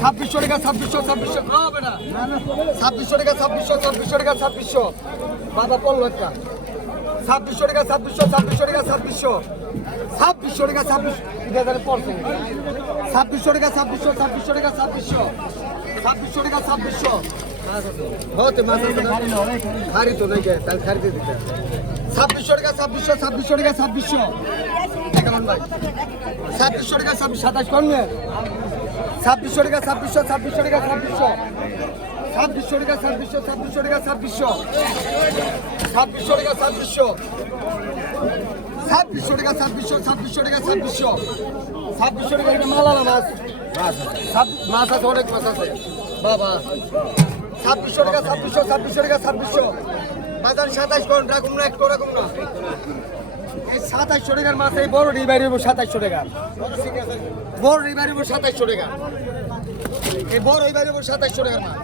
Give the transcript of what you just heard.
ছাব্বিশশো টাকা ছাব্বিশশো ছাব্বিশশো হবে না ছাব্বিশশো টাকা ছাব্বিশশো ছাব্বিশশো টাকা ছাব্বিশশো বাবা পড়ল একটা ছাব্বিশশো টাকা ছাব্বিশশো ছাব্বিশশো টাকা ছাব্বিশশো ছাব্বিশশো টাকা ছাব্বিশ পড়ছে ছাব্বিশশো টাকা ছাব্বিশশো ছাব্বিশশো টাকা ছাব্বিশশো ছাব্বিশশো টাকা ছাব্বিশশো হতে মাছ খারি তো নাই তাহলে খারিতে দিতে ছাব্বিশশো টাকা ছাব্বিশশো ছাব্বিশশো টাকা ছাব্বিশশো ছাব্বিশশো টাকা ছাব্বিশ সাতাশ করবে ছাব্বিশশো টাকা, ছাব্বিশশো ছাব্বিশশো টাকা, ছাব্বিশশো। ছাব্বিশশো টাকা, ছাব্বিশশো ছাব্বিশশো টাকা, ছাব্বিশশো। ছাব্বিশশো টাকা, ছাব্বিশশো। ছাব্বিশশো টাকা, ছাব্বিশশো ছাব্বিশশো টাকা, ছাব্বিশশো। ছাব্বিশশো টাকা এটা মালালা মাছ? মাছ আছে, অনেক মাছ আছে। বাবা। ছাব্বিশশো টাকা, ছাব্বিশশো ছাব্বিশশো টাকা, ছাব্বিশশো। বাজার সাতাশ করুন রাখুন না একটু রাখুন না সাতাশশো টাকার মাছ, এই বড় রিবাই রইব সাতাশশো টাকা। বড় রিবাই রইব সাতাশশো টাকা। এই বড় রিবাই রইব সাতাশশো টাকার মাছ।